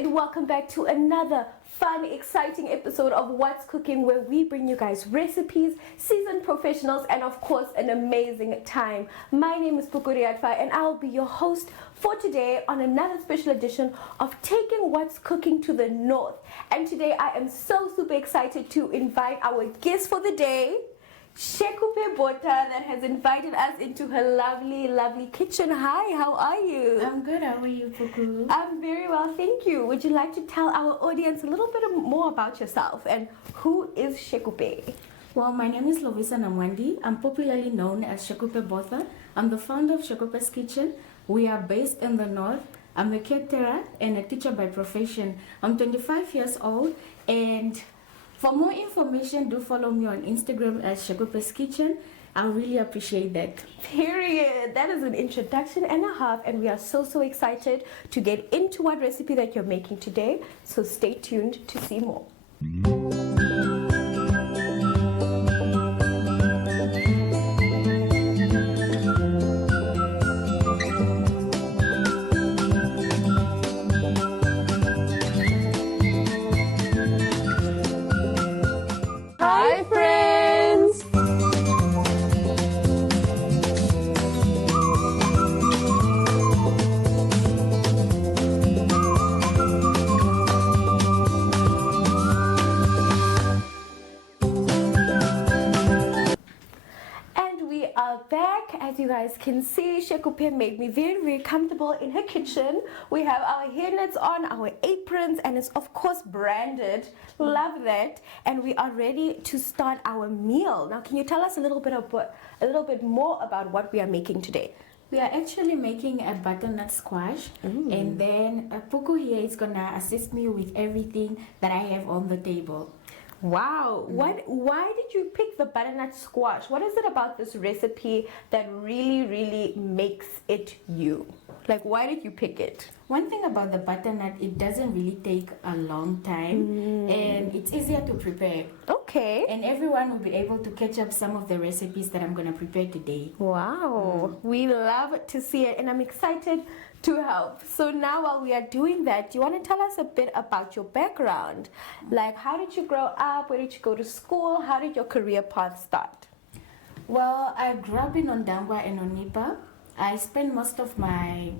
and welcome back to another fun, exciting episode of What's Cooking, where we bring you guys recipes, seasoned professionals, and of course, an amazing time. My name is Pukuri Adfa, and I'll be your host for today on another special edition of Taking What's Cooking to the North. And today, I am so super excited to invite our guest for the day, Shekupe Bota, that has invited us into her lovely kitchen. Hi, how are you? I'm good. How are you, Puku? I'm very well, thank you. Would you like to tell our audience a little bit more about yourself and who is Shekupe? Well, my name is Lovisa Namwandi. I'm popularly known as Shekupe Botha. I'm the founder of Shekupe's Kitchen. We are based in the north. I'm a caterer and a teacher by profession. I'm 25 years old, and for more information, do follow me on Instagram as Shekupe's Kitchen. I really appreciate that. Period. That is an introduction and a half, and we are so excited to get into what recipe that you're making today. So stay tuned to see more. Hi friends! And we are back. As you guys can see, Shekupe made me very comfortable in her kitchen. We have our hairnets on, our aprons, and it's of course branded. Love that. And we are ready to start our meal. Now, can you tell us a little bit more about what we are making today? We are actually making a butternut squash, and then Puku here is gonna assist me with everything that I have on the table. Wow. Why did you pick the butternut squash? What is it about this recipe that really makes it you? Like, why did you pick it? One thing about the butternut, it doesn't really take a long time, and it's easier to prepare. Okay. And everyone will be able to catch up some of the recipes that I'm gonna prepare today. Wow. We love to see it, and I'm excited to help. So now while we are doing that, do you want to tell us a bit about your background? Like, how did you grow up? Where did you go to school? How did your career path start? Well, I grew up in Ondangwa and Onipa. I spent most of my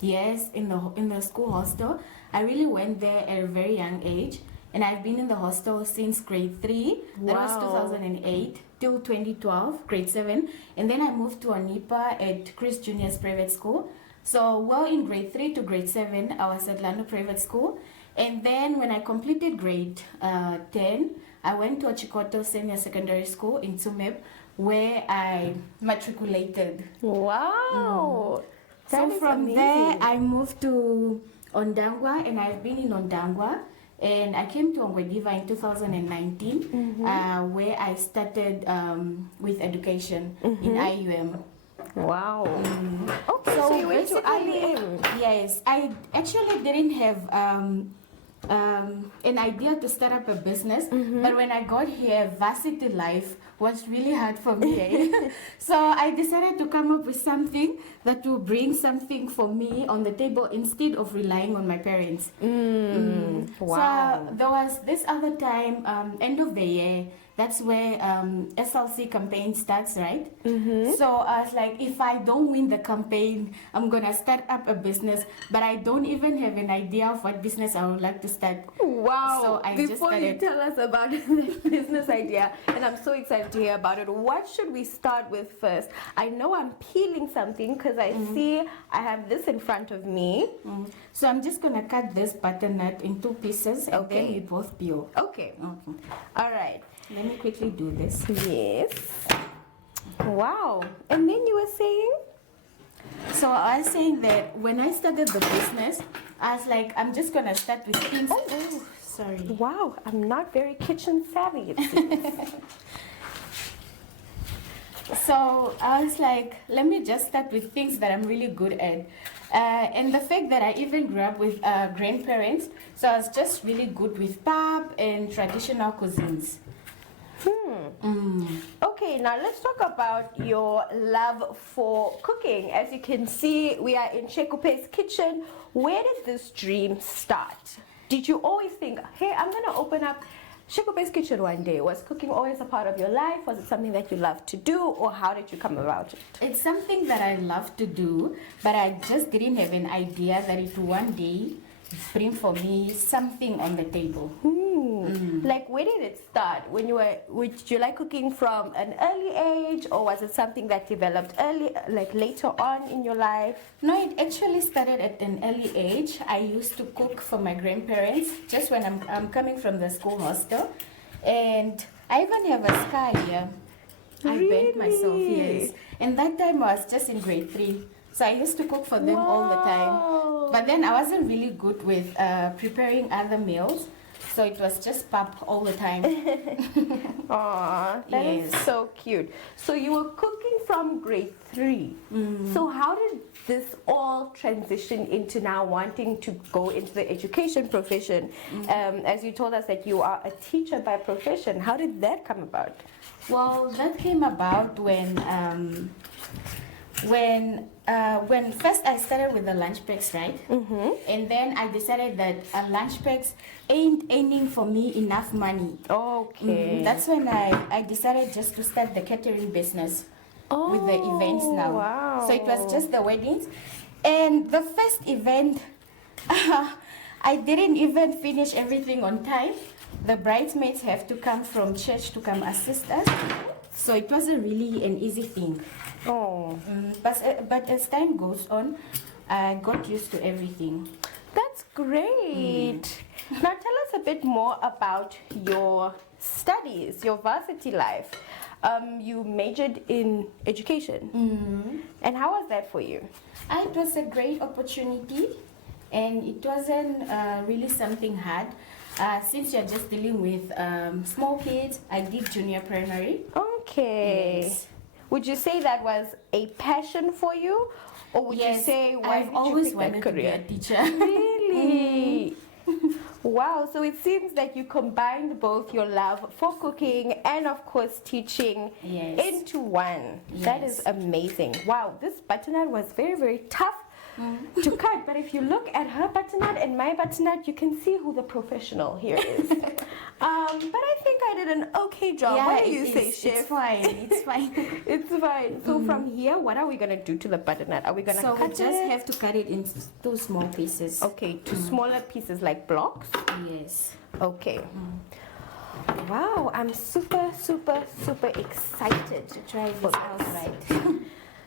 years in the school hostel. I really went there at a very young age, and I've been in the hostel since grade 3. That was 2008 till 2012, grade 7. And then I moved to Onipa at Chris Junior's private school. So, well, in grade 3 to grade 7, I was at Lando Private School. And then when I completed grade 10, I went to Achikoto Senior Secondary School in Tsumeb, where I matriculated. Wow. So from there, I moved to Ondangwa, and I've been in Ondangwa. And I came to Ongwediva in 2019, where I started with education in IUM. Wow. Okay, so you went to IUM. Yes, I actually didn't have an idea to start up a business, but when I got here, varsity life was really hard for me. So I decided to come up with something that will bring something for me on the table instead of relying on my parents. Wow. So there was this other time, end of the year, that's where SLC campaign starts, right? So I was like, if I don't win the campaign, I'm gonna start up a business, but I don't even have an idea of what business I would like to start. Wow. So I just Before you started. tell us about the business idea, and I'm so excited to hear about it, what should we start with first? I know I'm peeling something because I see I have this in front of me. So I'm just gonna cut this butternut in 2 pieces, and then Okay. we both peel. Okay. All right. Let me quickly do this. Yes. Wow. And then you were saying? So I was saying that when I started the business, I was like, I'm just gonna start with things. Oh, sorry. Wow, I'm not very kitchen savvy, it seems. So I was like, let me just start with things that I'm really good at. And the fact that I even grew up with grandparents, so I was just really good with pap and traditional cuisines. Okay, Okay, now let's talk about your love for cooking. As you can see, we are in Shekupe's kitchen. Where did this dream start? Did you always think, hey, I'm gonna open up Shekupe's kitchen one day? Was cooking always a part of your life? Was it something that you loved to do, or how did you come about it? It's something that I love to do, but I just didn't have an idea that it would one day bring for me something on the table. Like, where did it start? Did you like cooking from an early age, or was it something that developed early, like later on in your life? No, it actually started at an early age. I used to cook for my grandparents just when I'm coming from the school hostel. And I even have a scar here. I bent myself, yes. And that time I was just in grade 3. So I used to cook for them all the time. But then I wasn't really good with preparing other meals. So it was just pap all the time. Aw, that is so cute. So you were cooking from grade 3. So how did this all transition into now wanting to go into the education profession? As you told us that you are a teacher by profession, how did that come about? Well, that came about when first I started with the lunch packs, right? And then I decided that lunch packs ain't earning for me enough money. Okay. That's when I decided just to start the catering business with the events now. Wow. So it was just the weddings. And the first event, I didn't even finish everything on time. The bridesmaids have to come from church to come assist us. So it wasn't really an easy thing. But as time goes on, I got used to everything. That's great. Now tell us a bit more about your studies, your varsity life. You majored in education. And how was that for you? It was a great opportunity, and it wasn't really something hard. Since you're just dealing with small kids, I did junior primary. Okay. Yes. Would you say that was a passion for you? Or would you say, why I've did always you pick that wanted to be career? a teacher. Really? Wow, so it seems that you combined both your love for cooking and, of course, teaching into one. That is amazing. Wow, this butternut was very, very tough to cut, but if you look at her butternut and my butternut, you can see who the professional here is. But I think I did an okay job. What do you say, Chef? It's fine. It's fine. It's fine. So from here, what are we gonna do to the butternut? Are we gonna So cut we it? just have to cut it into 2 small pieces. Okay, 2 smaller pieces like blocks. Yes. Okay. Wow, I'm super, super, super excited to try this out. Right.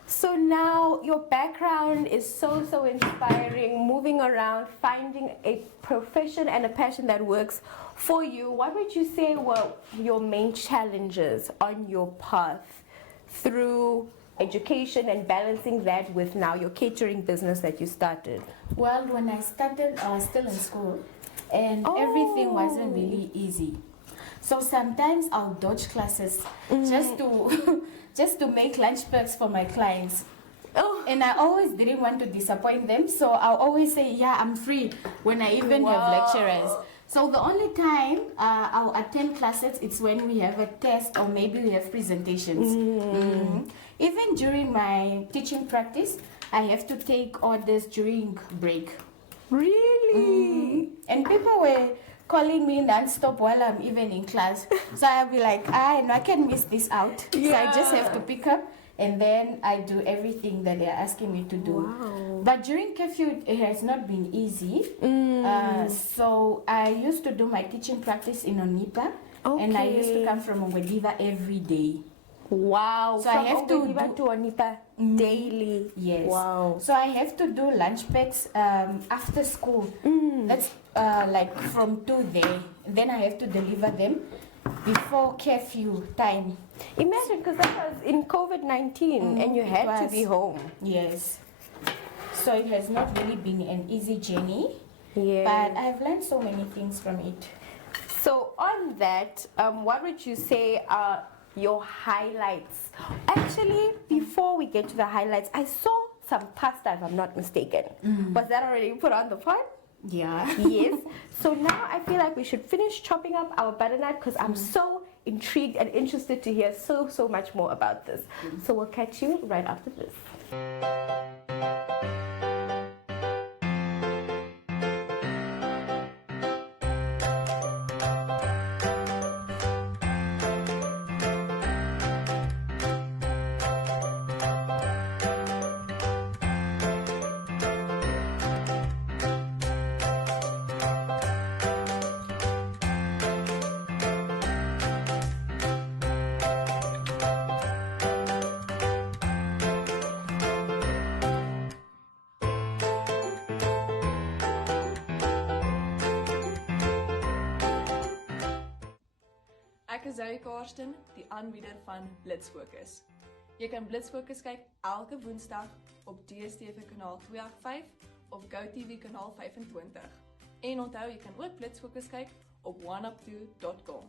So now your background is so, so inspiring, moving around, finding a profession and a passion that works for you. What would you say were your main challenges on your path through education and balancing that with now your catering business that you started? Well, when I started, I was still in school, and everything wasn't really easy. So sometimes I'll dodge classes just to make lunch packs for my clients. And I always didn't want to disappoint them, so I'll always say, yeah, I'm free when I even have lecturers. So the only time I'll attend classes, it's when we have a test or maybe we have presentations. Even during my teaching practice, I have to take orders during break. Really? And people were calling me non-stop while I'm even in class. So I'll be like, I can't miss this out. So I just have to pick up, and then I do everything that they're asking me to do. Wow. But during curfew, it has not been easy. So I used to do my teaching practice in Onipa, and I used to come from Ongwediva every day. Wow. So I have to Ongwediva to Onipa daily. Yes. Wow. So I have to do lunch packs after school. That's like from 2 there. Then I have to deliver them before curfew time. Imagine, because that was in COVID-19 and you had to be home. Yes. So it has not really been an easy journey. Yeah. But I've learned so many things from it. So on that, what would you say are your highlights? Actually, before we get to the highlights, I saw some pasta, if I'm not mistaken. Was that already put on the pot? Yeah. Yes. So now I feel like we should finish chopping up our butternut because I'm so intrigued and interested to hear so much more about this. So we'll catch you right after this. Ek is Zoe Karsten, die aanbieder van Blitz Fokus. Jy kan Blitz Fokus kyk elke Woensdag op DStv kanaal 285 of GoTV kanaal 25. En onthou, jy kan ook Blitz Fokus kyk op oneup2.com.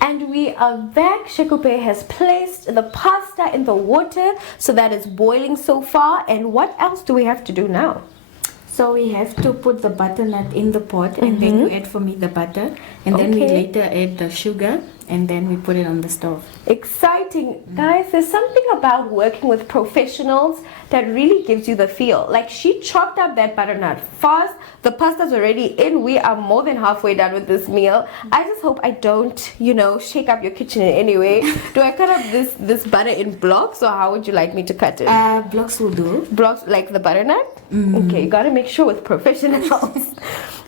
And we are back. Shekupe has placed the pasta in the water so that it's boiling so far. And what else do we have to do now? So we have to put the butternut in the pot, and then you add for me the butter, and then we later add the sugar, and then we put it on the stove. Exciting. Guys, there's something about working with professionals that really gives you the feel. Like, she chopped up that butternut fast. The pasta's already in. We are more than halfway done with this meal. I just hope I don't, shake up your kitchen in any way. Do I cut up this butter in blocks, or how would you like me to cut it? Blocks will do. Blocks like the butternut? Okay, you gotta make sure with professionals.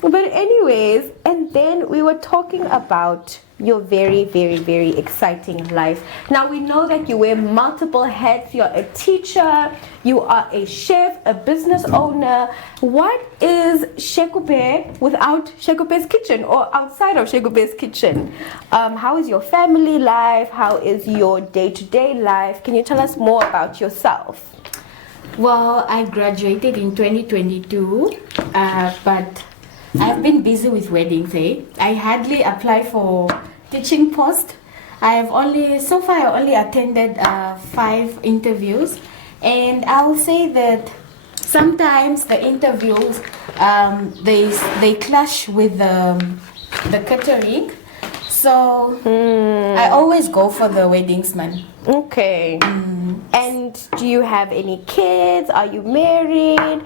But anyways, and then we were talking about your very, very, very exciting life. Now, we know that you wear multiple hats. You're a teacher, you are a chef, a business owner. What is Shekupe without Shekupe's kitchen, or outside of Shekupe's kitchen? How is your family life? How is your day-to-day life? Can you tell us more about yourself? Well, I graduated in 2022, but I've been busy with weddings. I hardly apply for teaching post. So far I only attended 5 interviews, and I will say that sometimes the interviews they clash with the catering. So I always go for the weddings man. Okay. And do you have any kids? Are you married?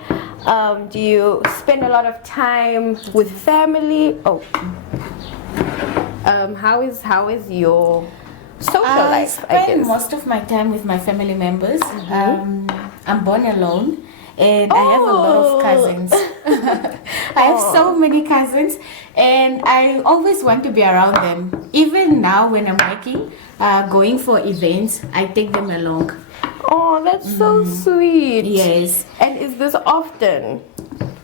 Do you spend a lot of time with family? How is your social life? I spend most of my time with my family members. I'm born alone, and I have a lot of cousins. I have so many cousins, and I always want to be around them. Even now when I'm working, going for events, I take them along. Oh, that's so sweet. Yes. And is this often?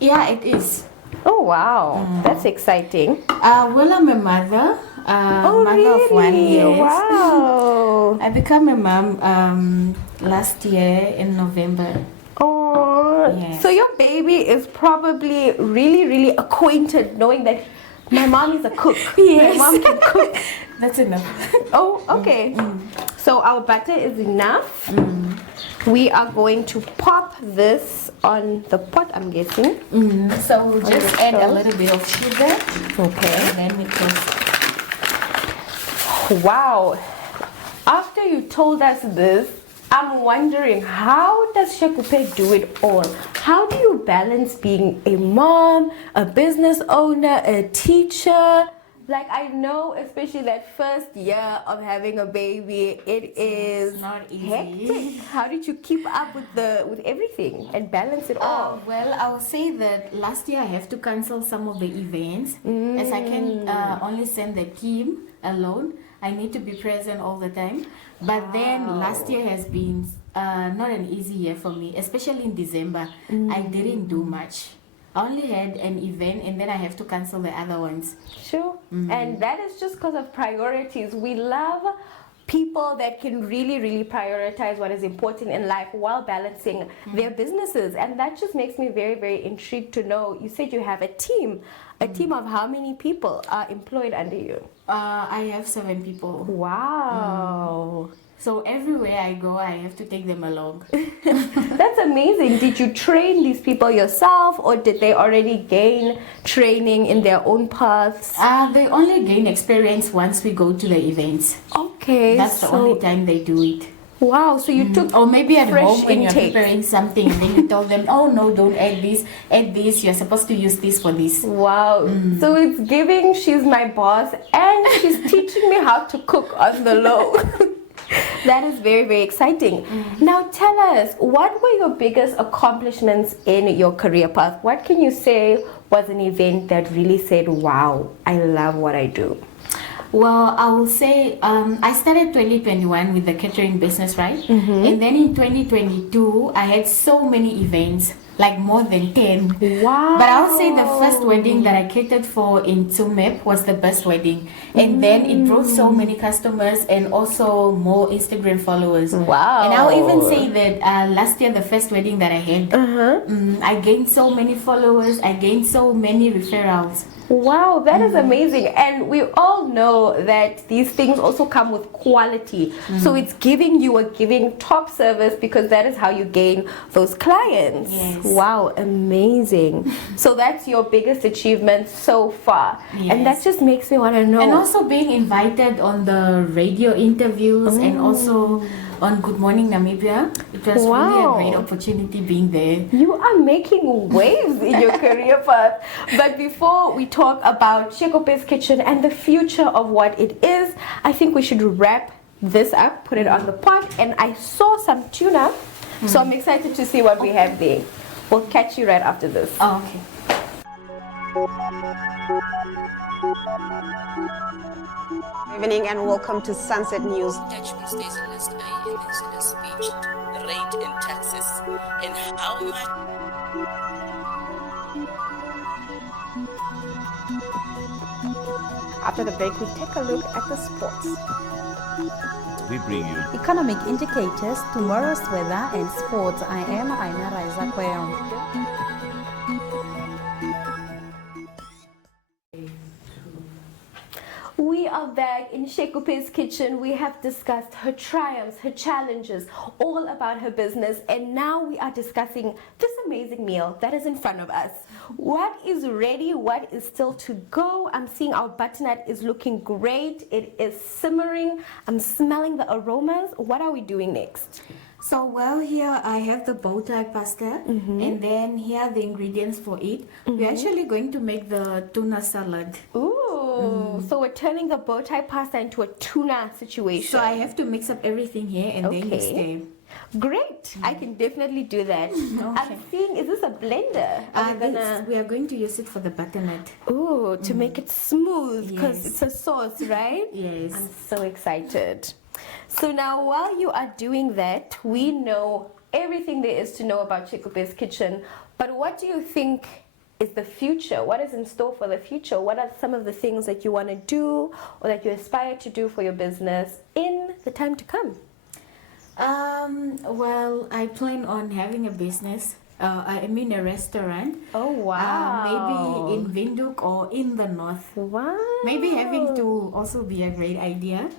Yeah, it is. Oh, wow. That's exciting. Well, I'm a mother. Mother of 1 year. Wow. I became a mom last year in November. Oh, yes. So your baby is probably really, really acquainted knowing that my mom is a cook. Yes. My mom can cook. That's enough. Oh, okay. So our butter is enough. We are going to pop this on the pot, I'm guessing. So we'll just add a little bit of sugar. Okay. And then we toast. Wow. After you told us this, I'm wondering, how does Shekupe do it all? How do you balance being a mom, a business owner, a teacher? Like, I know, especially that first year of having a baby, it's not easy. hectic. How did you keep up with everything and balance it all? Well, I will say that last year I have to cancel some of the events, as I can only send the team alone. I need to be present all the time. But then last year has been not an easy year for me, especially in December. I didn't do much. I only had an event, and then I have to cancel the other ones. Sure. And that is just because of priorities. We love people that can really, really prioritize what is important in life while balancing their businesses. And that just makes me very, very intrigued to know. You said you have a team. A team of how many people are employed under you? I have 7 people. Wow. So everywhere I go, I have to take them along. That's amazing. Did you train these people yourself, or did they already gain training in their own paths? They only gain experience once we go to the events. Okay, That's the only time they do it. Wow, so you took Or maybe at fresh home when you're intake. preparing something, then you tell them, oh no, don't add this, you're supposed to use this for this. Wow. So it's giving she's my boss and she's teaching me how to cook on the low. That is very, very exciting. Now tell us, what were your biggest accomplishments in your career path? What can you say was an event that really said, wow, I love what I do? Well, I will say I started 2021 with the catering business, right? And then in 2022, I had so many events, like more than 10. Wow. But I would say the first wedding that I catered for in Tsumeb was the best wedding. And then it brought so many customers and also more Instagram followers. Wow. And I'll even say that last year, the first wedding that I had, I gained so many followers, I gained so many referrals. Wow, that is amazing. And we all know that these things also come with quality. So it's giving top service, because that is how you gain those clients. Yes. Wow, amazing. So that's your biggest achievement so far. And that Yes. just makes me want to know. And also being invited on the radio interviews and also on Good Morning Namibia. It was really Wow. a great opportunity being there. You are making waves in your career path. But before we talk about Shekope's Kitchen and the future of what it is, I think we should wrap this up, put it on the pot. And I saw some tuna, so I'm excited to see what we have there. We'll catch you right after this. Oh, okay. Good evening and welcome to Sunset News. Dutch stationalist mentioned in a speech rate in Texas and how much. After the break, we take a look at the sports. We bring you Economic indicators, tomorrow's weather and sports. I am Aina Raiza Kweo. We are back in Shekope's Kitchen. We have discussed her triumphs, her challenges, all about her business, and now we are discussing this amazing meal that is in front of us. What is ready? What is still to go? I'm seeing our butternut is looking great. It is simmering. I'm smelling the aromas. What are we doing next? So, well, here I have the bow tie pasta, and then here are the ingredients for it. We're actually going to make the tuna salad. Ooh, so we're turning the bow tie pasta into a tuna situation. So I have to mix up everything here and then you Okay. stir. Great, I can definitely do that. Okay. I'm seeing, is this a blender? Are we gonna- We are going to use it for the butternut. Ooh, to make it smooth, because Yes. it's a sauce, right? Yes. I'm so excited. So now, while you are doing that, we know everything there is to know about Shekope's Kitchen. But what do you think is the future? What is in store for the future? What are some of the things that you want to do or that you aspire to do for your business in the time to come? Well, I plan on having a business. I mean a restaurant. Oh, wow. Maybe in Windhoek or in the north. Wow. Maybe having to also be a great idea.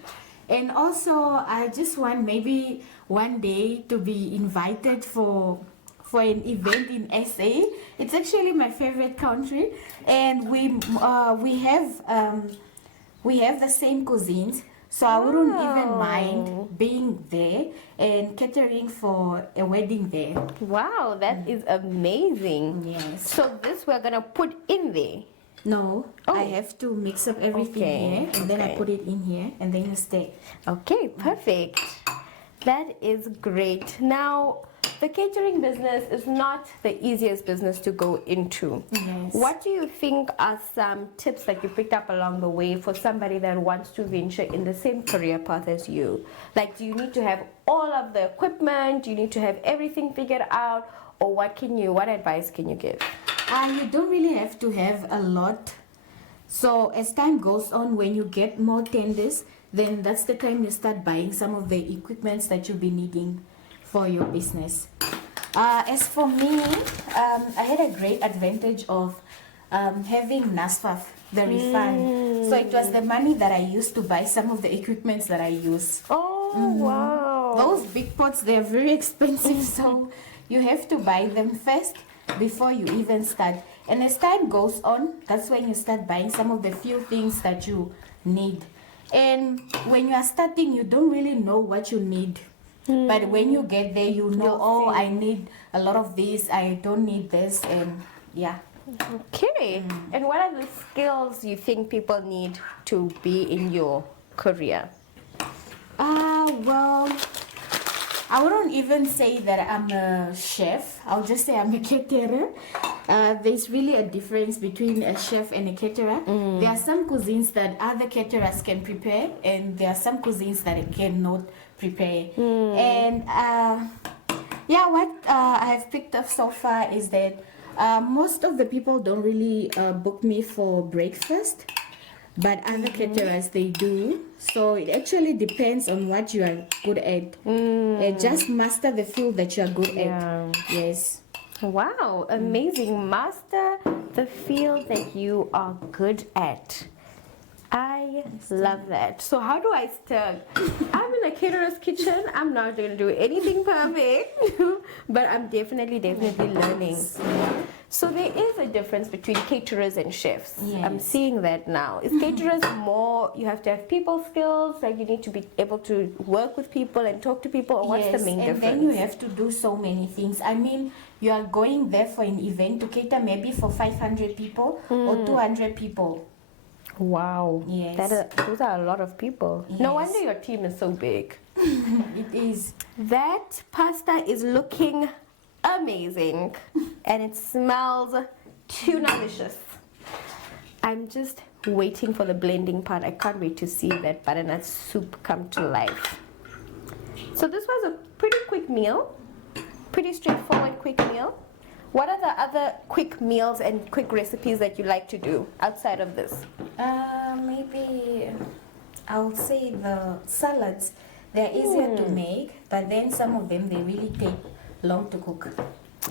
And also, I just want maybe one day to be invited for an event in SA. It's actually my favorite country, and we have the same cuisines. So I wouldn't even mind being there and catering for a wedding there. Wow, that is amazing. Yes. So this we're gonna put in there. No, Oh. I have to mix up everything Okay, here, and then I okay. put it in here, and then you stay. Okay, perfect. That is great. Now, the catering business is not the easiest business to go into. Yes. What do you think are some tips that you picked up along the way for somebody that wants to venture in the same career path as you? Like, do you need to have all of the equipment? Do you need to have everything figured out? Or what advice can you give? You don't really have to have a lot. So as time goes on, when you get more tenders, then that's the time you start buying some of the equipments that you'll be needing for your business. As for me, I had a great advantage of having NASFAF, the refund. So it was the money that I used to buy some of the equipments that I use. Oh, wow. Those big pots, they're very expensive, so you have to buy them first before you even start. And as time goes on, that's when you start buying some of the few things that you need. And when you are starting, you don't really know what you need. But when you get there, you know, oh, I need a lot of this, I don't need this, and yeah. Okay. And what are the skills you think people need to be in your career? Well, I wouldn't even say that I'm a chef. I'll just say I'm a caterer. There's really a difference between a chef and a caterer. There are some cuisines that other caterers can prepare, and there are some cuisines that I cannot prepare. And yeah, what I've picked up so far is that most of the people don't really book me for breakfast, but other caterers, they do. So it actually depends on what you are good at. Just master the field that you are good at. Yes. Wow, amazing. Master the field that you are good at. I love that. So how do I start? I'm in a caterer's kitchen. I'm not going to do anything perfect, but I'm definitely learning. So there is a difference between caterers and chefs. Yes. I'm seeing that now. Is caterers more, you have to have people skills, like you need to be able to work with people and talk to people, or what's the main difference? And then you have to do so many things. I mean, you are going there for an event to cater maybe for 500 people or 200 people. Wow. Yes. Those are a lot of people. No Yes. wonder your team is so big. It is. That pasta is looking amazing and it smells tuna-licious. I'm just waiting for the blending part. I can't wait to see that butternut soup come to life. So this was a pretty quick meal, pretty straightforward quick meal. What are the other quick meals and quick recipes that you like to do outside of this? Maybe I'll say the salads. They're easier to make, but then some of them, they really take long to cook.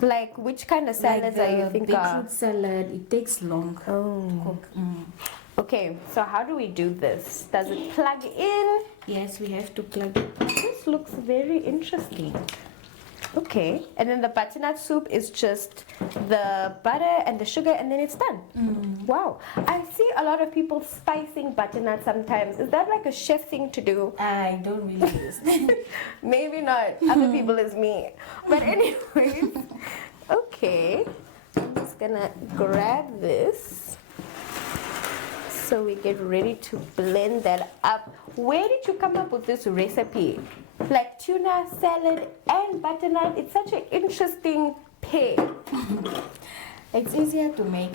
Like which kind of salads like are you the think beetroot are? salad, it takes long to cook. Okay, so how do we do this? Does it plug in? Yes, we have to plug it. This looks very interesting. Okay, and then the butternut soup is just the butter and the sugar and then it's done. Wow, I see a lot of people spicing butternut sometimes. Is that like a chef thing to do? I don't really use it. Maybe not. Other people is me. But anyways, okay. I'm just gonna grab this so we get ready to blend that up. Where did you come up with this recipe? Like tuna salad and butternut. It's such an interesting pair. It's easier to make.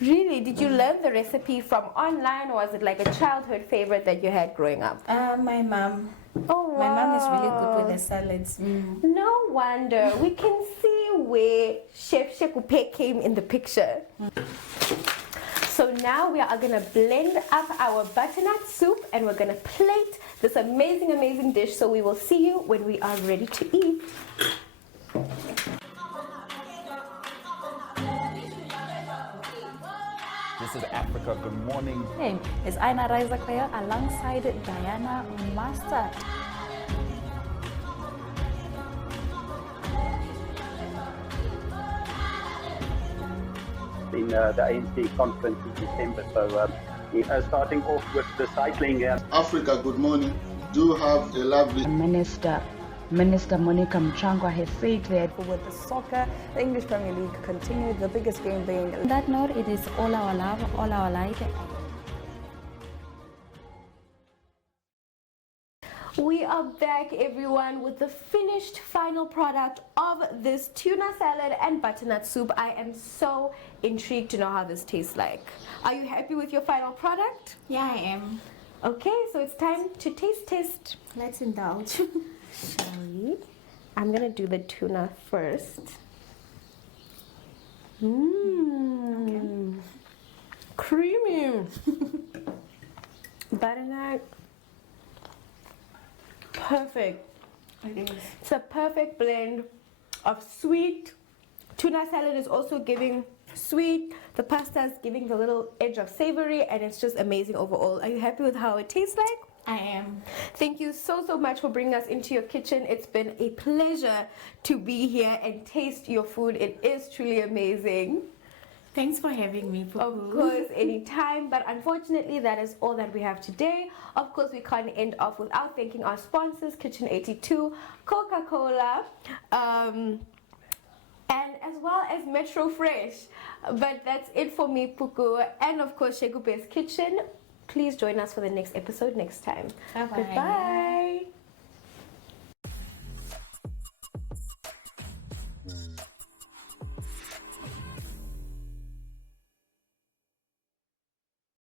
Really? Did you learn the recipe from online, or was it like a childhood favorite that you had growing up? My mom. Oh, wow. My mom is really good with the salads. No wonder. We can see where Chef Shekupe came in the picture. So now we are going to blend up our butternut soup and we're going to plate this amazing, amazing dish. So we will see you when we are ready to eat. This is Africa. Good morning. My name is Aina Raizakwea alongside Diana Mustard. In the ANC conference in December. So starting off with the cycling. Africa, good morning. Do have a lovely Minister Monica Mchangwa has said that with the soccer, the English Premier League continued, the biggest game being... On that note, it is all our love, all our light. We are back, everyone, with the finished final product of this tuna salad and butternut soup. I am so intrigued to know how this tastes like. Are you happy with your final product? Yeah, I am. Okay, so it's time to taste test. Let's indulge. Shall we? I'm gonna do the tuna first. Mmm. Okay. Creamy. Butternut. Perfect. It is. It's a perfect blend of sweet. Tuna salad is also giving sweet. The pasta is giving the little edge of savory, and it's just amazing overall. Are you happy with how it tastes like? I am. Thank you so much for bringing us into your kitchen. It's been a pleasure to be here and taste your food. It is truly amazing. Thanks for having me, Puku. Of course, anytime. But unfortunately, that is all that we have today. Of course, we can't end off without thanking our sponsors, Kitchen 82, Coca-Cola, and as well as Metro Fresh. But that's it for me, Puku. And of course, Shekupe's Kitchen. Please join us for the next episode next time. Bye-bye. Goodbye.